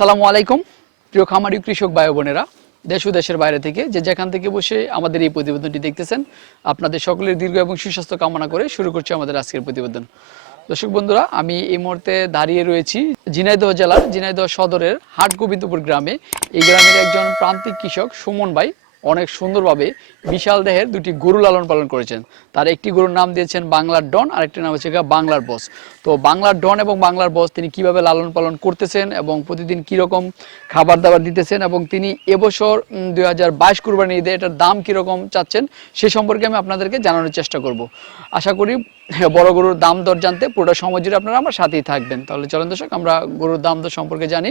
আসসালামু আলাইকুম। প্রিয় খামারি, কৃষক ভাই বোনেরা, দেশ ও দেশের বাইরে থেকে যে যেখান থেকে বসে আমাদের এই প্রতিবেদনটি দেখতেছেন, আপনাদের সকলের দীর্ঘ এবং সুস্বাস্থ্য কামনা করে শুরু করছি আমাদের আজকের প্রতিবেদন। দর্শক বন্ধুরা, আমি এই মুহূর্তে দাঁড়িয়ে রয়েছি ঝিনাইদহ জেলার, ঝিনাইদহ সদরের হাট গোবিন্দপুর গ্রামে। এই গ্রামের একজন প্রান্তিক কৃষক সুমন ভাই অনেক সুন্দরভাবে বিশাল দেহের দুটি গরু লালন পালন করেছেন। তার একটি গরুর নাম দিয়েছেন বাংলার ডন আর একটি নাম হচ্ছে বাংলার বস। তো বাংলার ডন এবং বাংলার বস তিনি কীভাবে লালন পালন করতেছেন এবং প্রতিদিন কীরকম খাবার দাবার দিতেছেন এবং তিনি এবছর দুই হাজার বাইশ কুরবানি ঈদে এটার দাম কীরকম চাচ্ছেন সে সম্পর্কে আমি আপনাদেরকে জানানোর চেষ্টা করব। আশা করি বড় গরুর দাম দর জানতে পুরোটা সময় জুড়ে আপনারা আমার সাথেই থাকবেন। তাহলে চলেন দর্শক, আমরা গরুর দাম দর সম্পর্কে জানি।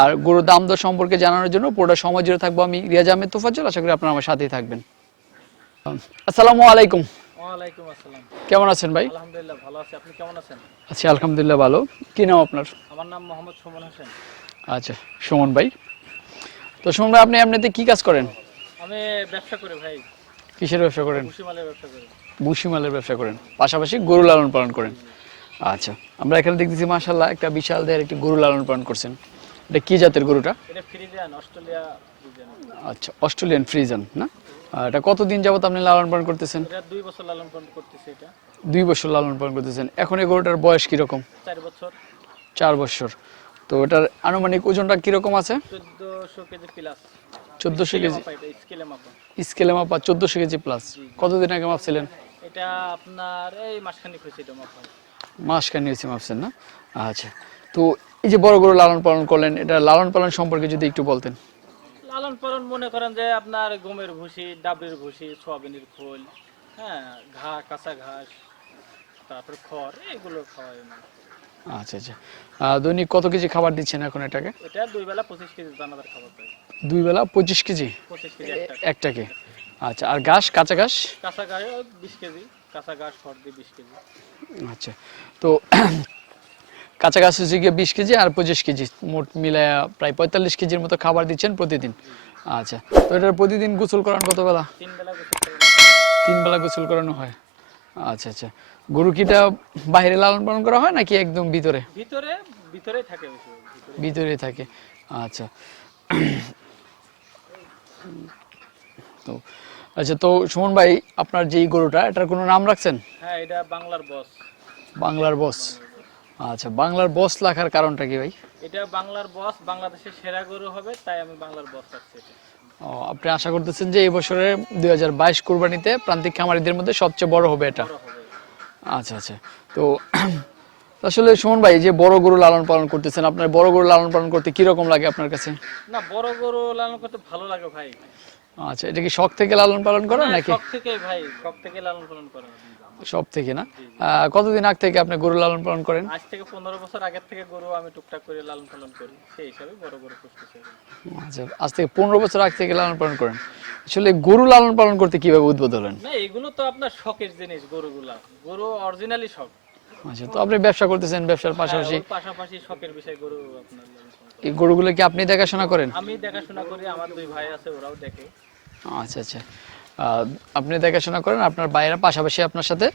আর গরুর দাম দর সম্পর্কে জানানোর জন্য পুরোটা সময় জুড়ে থাকব আমি রিয়াজ আহমেদ তোফাজ্জল। আশা করি আপনারা আমার সাথেই থাকবেন। আসসালামু আলাইকুম। কেমন আছেন ভাই? আলহামদুলিল্লাহ ভালো আছি। আপনি কেমন আছেন? আচ্ছা আলহামদুলিল্লাহ ভালো। কি নাম আপনার? আমার নাম মোহাম্মদ সুমন হোসেন। আচ্ছা সুমন ভাই। তো সুমন ভাই আপনি এমনিতে কি কাজ করেন? আমি ব্যবসা করি ভাই। কিসের ব্যবসা করেন? ভুসিমালের ব্যবসা করি। বুসিমালের ব্যবসা করেন। পাশাপাশি গরু লালন পালন করেন। আচ্ছা আমরা এখানে দেখতেছি মাশাল্লাহ একটা বিশাল দেহের একটি গরু লালন পালন করছেন। এটা কি জাতের গরুটা? আচ্ছা অস্ট্রেলিয়ান ফ্রিজন না? এটা কতদিন যাবত আপনি লালন পালন করতেছেন? দুই বছর লালন পালন করতেছি এটা। দুই বছর লালন পালন করতেছেন। এখন এই গরুটার বয়স কীরকম? চার বছর। চার বছর। তো এটার আনুমানিক ওজনটা কীরকম আছে? চোদ্দশো কেজি প্লাস চোদ্দোশো কেজি। স্কেলে মাপা। স্কেলে মাপা চোদ্দোশো কেজি প্লাস কতদিন আগে মাপছিলেন? এটা আপনার এই মাসখানিক হয়েছে এটা মাপা। মাস খান নিয়েছি মাপছেন না? আচ্ছা। তো এই যে বড় গরু লালন পালন করলেন এটা লালন পালন সম্পর্কে যদি একটু বলতেন। লালন পালন মনে করেন যে আপনার গমের ভুসি ডাবের ভুসি সোয়াবিনের খোল হ্যাঁ ঘা কাঁচা ঘাস তারপরে খড় এগুলো খাওয়াই আচ্ছা আচ্ছা। দৈনিক কত কেজি খাবার দিচ্ছেন এখন এটাকে? এটা দুই বেলা পঁচিশ কেজি দানাদার খাবার দেয়। দুই বেলা পঁচিশ কেজি? পঁচিশ কেজি একটা একটাকে আচ্ছা আর ঘাস কাঁচা ঘাস? কাঁচা ঘাস বিশ কেজি কাঁচা ঘাস খড় দিয়ে বিশ কেজি। আচ্ছা। তো হচ্ছে গিয়ে বিশ কেজি আর পঁচিশ কেজি মোট মিলায় প্রায় পঁয়তাল্লিশ কেজির মতো খাবার দিচ্ছেন প্রতিদিন। আচ্ছা তো এটার প্রতিদিন গোসল করান কত বেলা? তিন বেলা গোসল করানো হয়। আচ্ছা আচ্ছা গরু কিটা বাইরে লালন পালন করা হয় নাকি একদম ভিতরে? ভিতরে ভিতরে থাকে ভিতরে থাকে আচ্ছা। তো আচ্ছা তো সুমন ভাই আপনার যেই গরুটা এটার কোনো নাম রাখছেন? হ্যাঁ এটা বাংলার বস। বাংলার বস। আচ্ছা বাংলার বস লেখার কারণটা কি ভাই? এটা বাংলার বস বাংলাদেশের সেরা গরু হবে তাই আমি বাংলার বস রাখছি ও, আপনি আশা করতেছেন যে এই বছরে দুই হাজার বাইশ কোরবানিতে প্রান্তিক খামারিদের মধ্যে সবচেয়ে বড় হবে এটা? আচ্ছা আচ্ছা। তো আসলে সুমন ভাই যে বড় গরু লালন পালন করতেছেন আপনার বড় গরু লালন পালন করতে কীরকম লাগে আপনার কাছে? না বড় গরু লালন করতে ভালো লাগে ভাই। আচ্ছা এটা কি শখ থেকে লালন পালন করা নাকি? শখ থেকে ভাই শখ থেকে লালন পালন করা সব থেকে না? কতদিন আগ থেকে আপনি গরু লালন পালন করেন? আজ থেকে পনেরো বছর আগের থেকে গরু আমি টুকটাক করে লালন পালন করি সেই হিসাবে বড় গরু পুষতেছি আচ্ছা আজ থেকে পনেরো বছর আগ থেকে লালন পালন করেন। আসলে গরু লালন পালন করতে কীভাবে উদ্বোধ হলেন? না এগুলো তো আপনার শখের জিনিস গরুগুলা। গরু অরিজিনালি শখ। আচ্ছা তো আপনি ব্যবসা করতেছেন ব্যবসার পাশাপাশি? হ্যাঁ, পাশাপাশি শখের বিষয় গরু আপনার। এই গরুগুলো কি আপনি দেখাশোনা করেন? আমি দেখাশোনা করি আমার দুই ভাই আছে ওরাও দেখে। আচ্ছা আচ্ছা। আপনি দেখাশোনা করেন আপনার বাইরা পাশাপাশি আপনার সাথে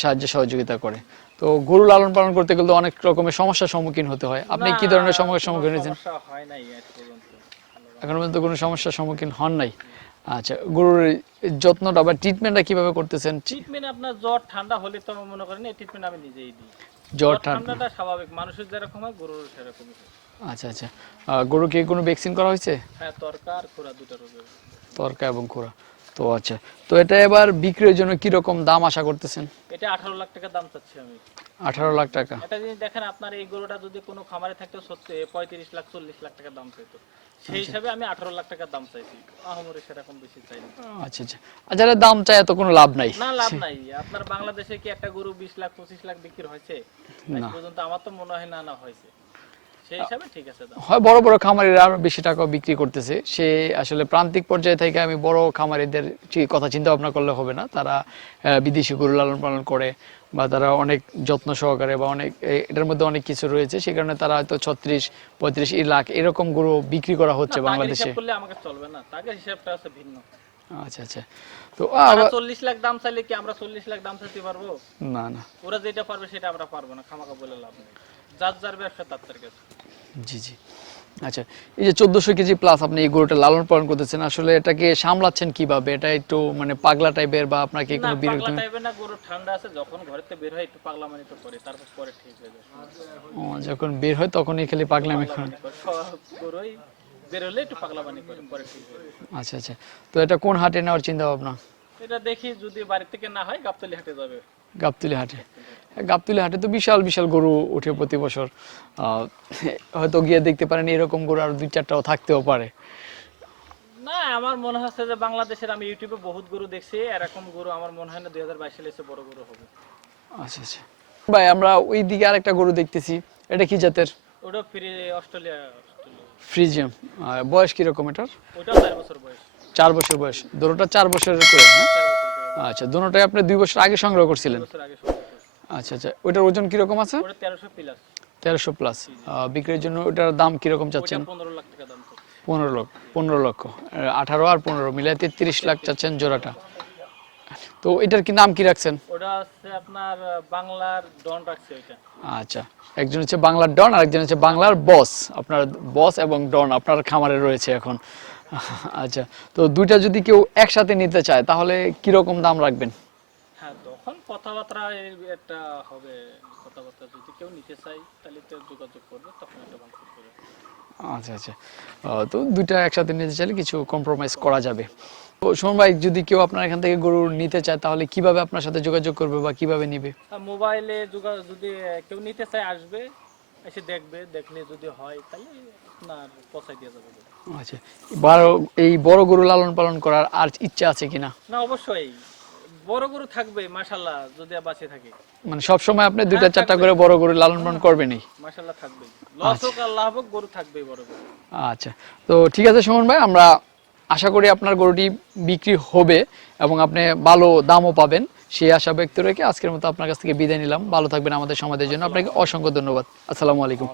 সাহায্য সহযোগিতা করে। তো গরু লালন পালন করতে গেলে অনেক রকমের সমস্যার সম্মুখীন হতে হয়। আপনি কি ধরনের সমস্যার সম্মুখীন হয়েছেন? হয় এখন পর্যন্ত কোনো সমস্যার সম্মুখীন হন নাই? আচ্ছা গরুর যত্নটা বা ট্রিটমেন্টটা কীভাবে করতেছেন? ট্রিটমেন্ট আপনার জ্বর ঠান্ডা হলে তো মনে করেন এই ট্রিটমেন্ট আমি নিজেই দিই। জ্বর ঠান্ডাটা স্বাভাবিক মানুষের যেরকম হয় গরুর সেরকমই আচ্ছা আচ্ছা। আহ, গরুকে কোনো ভ্যাকসিন করা হয়েছে? হ্যাঁ তরকার খোরা দুটো তরকা এবং খোরা। তো আচ্ছা। তো এটা এবার বিক্রির জন্য কি রকম দাম আশা করতেছেন? এটা আঠারো লাখ টাকা দাম চাচ্ছি আমি। আঠারো লাখ টাকা। একটা জিনিস দেখেন আপনার এই গরুটা যদি কোনো খামারে থাকতো সত্যি পঁয়ত্রিশ লাখ চল্লিশ লাখ টাকা দাম চাইতো। সেই হিসাবে আমি আঠারো লাখ টাকা দাম চাইছি। আহমরে সেরকম বেশি চাই না। আচ্ছা আচ্ছা। আচ্ছা এর দাম চাই এত কোনো লাভ নাই। না লাভ নাই। আপনার বাংলাদেশে কি একটা গরু বিশ লাখ পঁচিশ লাখ বিক্রি হয়েছে? না। পর্যন্ত আমার তো মনে হয় না না হয়েছে। হয় বড় বড় খামারিরা বেশি টাকা বিক্রি করতেছে। সে আসলে প্রান্তিক পর্যায়ে থেকে আমি বড় খামারিদের কথা চিন্তা ভাবনা করলে হবে না। তারা বিদেশি গরু লালন পালন করে বা তারা অনেক যত্ন সহকারে বা অনেক এটার মধ্যে অনেক কিছু রয়েছে। সেই কারণে তারা হয়তো ছত্রিশ পঁয়ত্রিশ লাখ এরকম গরু বিক্রি করা হচ্ছে বাংলাদেশে। আচ্ছা আচ্ছা। তো চল্লিশ লাখ দাম চাইলে কি আমরা চল্লিশ লাখ দাম চাইতে পারব? না না। ওরা যেটা পারবে সেটা আমরা পারব না খামাকা বলে লাভ নেই। যার যার ব্যবসা তার কাছে। জি জি। আচ্ছা এই যে চোদ্দশো কেজি প্লাস আপনি এই গরুটা লালন পালন করতেছেন আসলে এটাকে সামলাচ্ছেন কীভাবে? এটা একটু মানে পাগলা টাইপের বা আপনাকে কোনো বিরক্ত পাগলা টাইপের না গরু ঠান্ডা আছে যখন ঘরেতে বের হয় একটু তো করে তারপর পরে ঠিক হয়ে যায়। ও, যখন বের হয় তখনই খালি পাগলামি করে। গরুই বের হলে একটু পাগলা করে পরে ঠিক হয়ে যায়। আচ্ছা আচ্ছা। তো এটা কোন হাটে নেওয়ার চিন্তা ভাবনা এটা দেখি যদি বাড়ি থেকে না হয় গাবতলি হাটে যাবে। গাবতুলি হাটে। গাবতুলি হাটে তো বিশাল বিশাল গরু উঠে প্রতি বছর। আহ, হয়তো গিয়ে দেখতে পারেন এরকম গরু আর দুই চারটাও থাকতেও পারে। না আমার মনে হচ্ছে যে বাংলাদেশের আমি ইউটিউবে বহুত গরু দেখছি এরকম গরু আমার মনে হয় না দুই হাজার বাইশ সালে এসে বড় গরু হবে। আচ্ছা আচ্ছা। ভাই আমরা ওই দিকে আরেকটা গরু দেখতেছি এটা কি জাতের? ওটা ফিরে অস্ট্রেলিয়া ফ্রিজিয়াম। বয়স কীরকম এটার? ওইটাও চার বছর বয়স। চার বছর বয়স। দুটোটা চার বছরের করে হ্যাঁ? চার বছর করে। আচ্ছা দুটোটাই আপনি দুই বছর আগে সংগ্রহ করছিলেন? বছর আগে। আচ্ছা আচ্ছা। ওইটার ওজন কীরকম আছে? তেরোশো প্লাস বিক্রির জন্য ওটার দাম কীরকম চাচ্ছেন? পনেরো লক্ষ পনেরো লক্ষ। আঠারো আর পনেরো তেত্রিশ লাখ চাচ্ছেন জোড়াটা। তো এটার কি নাম কি রাখছেন? ওটা হচ্ছে আপনার বাংলার ডন রাখছে আচ্ছা। একজন হচ্ছে বাংলার ডন আর একজন হচ্ছে বাংলার বস। আপনার বস এবং ডন আপনার খামারে রয়েছে এখন। আচ্ছা। তো দুইটা যদি কেউ একসাথে নিতে চায় তাহলে কীরকম দাম রাখবেন? কথাবার্তা একটা হবে কথাবার্তা যদি কেউ নিতে চায় তাহলে কেউ যোগাযোগ করবে তখন একটা বাংলা করে। আচ্ছা আচ্ছা। তো দুইটা একসাথে নিতে চাইলে কিছু কম্প্রোমাইজ করা যাবে। তো শোন ভাই যদি কেউ আপনার এখান থেকে গরু নিতে চায় তাহলে কীভাবে আপনার সাথে যোগাযোগ করবে বা কীভাবে নিবে? মোবাইলে যোগা যদি কেউ নিতে চায় আসবে এসে দেখবে দেখলে যদি হয় তাহলে আপনার পৌঁছাই দিয়ে যাবে। আচ্ছা। বড় এই বড় গরু লালন পালন করার আর ইচ্ছা আছে কিনা? না অবশ্যই। বড় গরু থাকবে যদি বাঁচে থাকে। মানে সব সময় আপনি দুইটা চারটা করে বড় গরু লালন পালন করবেনই। থাকবে লস হোক আর লাভ হোক গরু থাকবেই বড় গরু। আচ্ছা তো ঠিক আছে সুমন ভাই আমরা আশা করি আপনার গরুটি বিক্রি হবে এবং আপনি ভালো দামও পাবেন। সেই আশা ব্যক্ত রেখে আজকের মতো আপনার কাছ থেকে বিদায় নিলাম। ভালো থাকবেন আমাদের সমাজের জন্য। আপনাকে অসংখ্য ধন্যবাদ। আসসালামু আলাইকুম।